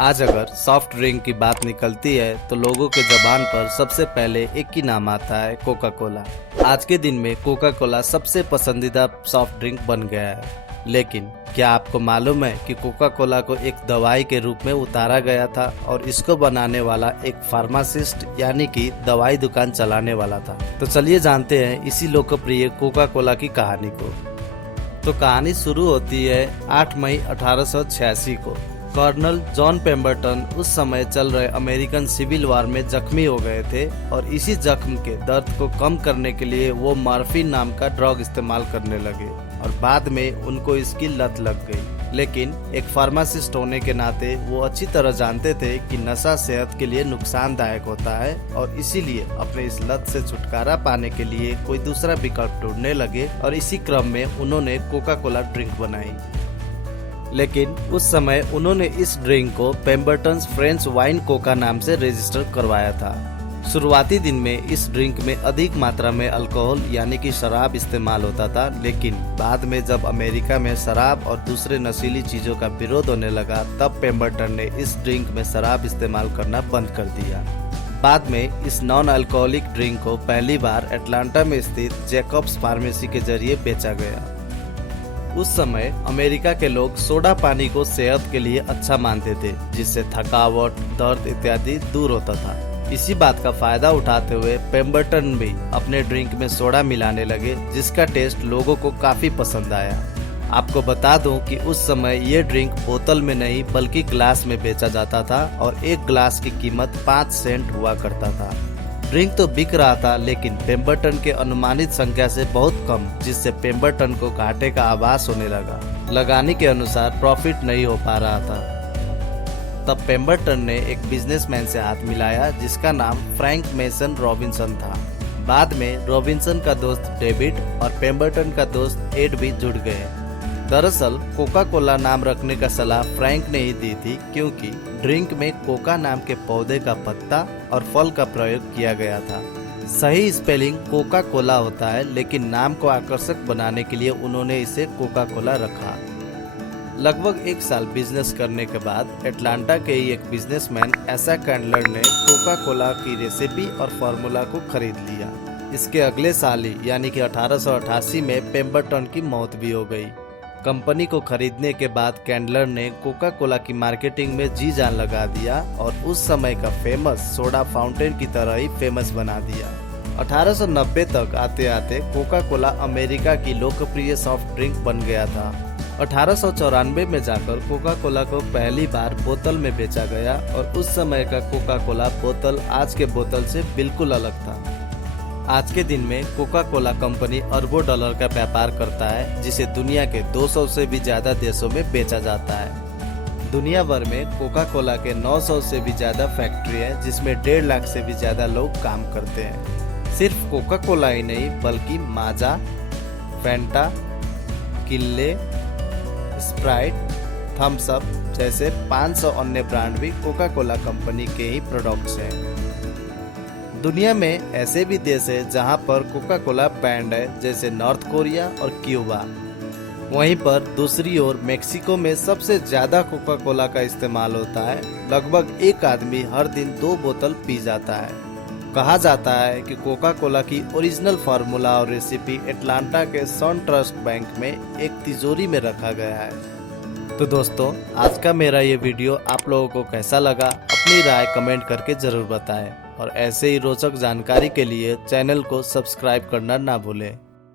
आज अगर soft drink की बात निकलती है तो लोगों के जबान पर सबसे पहले एक ही नाम आता है, कोका कोला। आज के दिन में कोका कोला सबसे पसंदीदा सॉफ्ट ड्रिंक बन गया है। लेकिन क्या आपको मालूम है कि कोका कोला को एक दवाई के रूप में उतारा गया था और इसको बनाने वाला एक फार्मासिस्ट यानी कि दवाई दुकान चलाने वाला था। तो चलिए जानते हैं इसी लोकप्रिय कोका कोला की कहानी को। तो कहानी शुरू होती है 8 मई 1886 को। कर्नल जॉन पेम्बरटन उस समय चल रहे अमेरिकन सिविल वार में जख्मी हो गए थे और इसी जख्म के दर्द को कम करने के लिए वो मॉर्फिन नाम का ड्रग इस्तेमाल करने लगे और बाद में उनको इसकी लत लग गई। लेकिन एक फार्मासिस्ट होने के नाते वो अच्छी तरह जानते थे कि नशा सेहत के लिए नुकसानदायक होता है और इसीलिए अपने इस लत से छुटकारा पाने के लिए कोई दूसरा विकल्प ढूंढने लगे और इसी क्रम में उन्होंने कोका कोला ड्रिंक बनाई। लेकिन उस समय उन्होंने इस ड्रिंक को पेम्बरटन्स फ्रेंच वाइन कोका नाम से रजिस्टर करवाया था। शुरुआती दिन में इस ड्रिंक में अधिक मात्रा में अल्कोहल यानी कि शराब इस्तेमाल होता था, लेकिन बाद में जब अमेरिका में शराब और दूसरे नशीली चीजों का विरोध होने लगा तब पेम्बरटन ने इस ड्रिंक में शराब इस्तेमाल करना बंद कर दिया। बाद में इस नॉन अल्कोहलिक ड्रिंक को पहली बार अटलांटा में स्थित जैकब्स फार्मेसी के जरिए बेचा गया। उस समय अमेरिका के लोग सोडा पानी को सेहत के लिए अच्छा मानते थे, जिससे थकावट, दर्द इत्यादि दूर होता था। इसी बात का फायदा उठाते हुए पेम्बरटन भी अपने ड्रिंक में सोडा मिलाने लगे, जिसका टेस्ट लोगों को काफी पसंद आया। आपको बता दूं कि उस समय ये ड्रिंक बोतल में नहीं बल्कि ग्लास में बेचा जाता था और एक ग्लास की कीमत 5 सेंट हुआ करता था। ड्रिंक तो बिक रहा था, लेकिन पेम्बरटन के अनुमानित संख्या से बहुत कम, जिससे पेम्बरटन को घाटे का आभास होने लगा। लगाने के अनुसार प्रॉफिट नहीं हो पा रहा था। तब पेम्बरटन ने एक बिजनेसमैन से हाथ मिलाया जिसका नाम फ्रैंक मेसन रॉबिन्सन था। बाद में रॉबिन्सन का दोस्त डेविड और पेम्बरटन का दोस्त एड भी जुड़ गए। दरअसल कोका कोला नाम रखने का सलाह फ्रैंक ने ही दी थी, क्योंकि ड्रिंक में कोका नाम के पौधे का पत्ता और फल का प्रयोग किया गया था। सही स्पेलिंग कोका कोला होता है, लेकिन नाम को आकर्षक बनाने के लिए उन्होंने इसे कोका कोला रखा। लगभग 1 साल बिजनेस करने के बाद अटलांटा के ही एक बिजनेसमैन एसा कैंडलर ने कोका कोला की रेसिपी और फार्मूला को खरीद लिया। इसके अगले साल ही यानी कि 1888 में पेम्बरटन की मौत भी हो गई। कंपनी को खरीदने के बाद कैंडलर ने कोका कोला की मार्केटिंग में जी जान लगा दिया और उस समय का फेमस सोडा फाउंटेन की तरह ही फेमस बना दिया। 1890 तक आते आते कोका कोला अमेरिका की लोकप्रिय सॉफ्ट ड्रिंक बन गया था। 1894 में जाकर कोका कोला को पहली बार बोतल में बेचा गया और उस समय का कोका कोला बोतल आज के बोतल से बिल्कुल अलग था। आज के दिन में कोका कोला कंपनी अरबों डॉलर का व्यापार करता है, जिसे दुनिया के 200 से भी ज्यादा देशों में बेचा जाता है। दुनिया भर में कोका कोला के 900 से भी ज्यादा फैक्ट्री है, जिसमें 1.5 लाख से भी ज्यादा लोग काम करते हैं। सिर्फ कोका कोला ही नहीं बल्कि माजा, फैंटा, किल्ले, स्प्राइट, थम्स अप जैसे 500 अन्य ब्रांड भी कोका कोला कंपनी के ही प्रोडक्ट्स हैं। दुनिया में ऐसे भी देश है जहां पर कोका कोला बैंड है, जैसे नॉर्थ कोरिया और क्यूबा। वहीं पर दूसरी ओर मेक्सिको में सबसे ज्यादा कोका कोला का इस्तेमाल होता है। लगभग एक आदमी हर दिन 2 बोतल पी जाता है। कहा जाता है कि कोका कोला की ओरिजिनल फार्मूला और रेसिपी अटलांटा के सन ट्रस्ट बैंक में एक तिजोरी में रखा गया है। तो दोस्तों, आज का मेरा ये वीडियो आप लोगों को कैसा लगा, अपनी राय कमेंट करके जरूर बताएं और ऐसे ही रोचक जानकारी के लिए चैनल को सब्सक्राइब करना ना भूलें।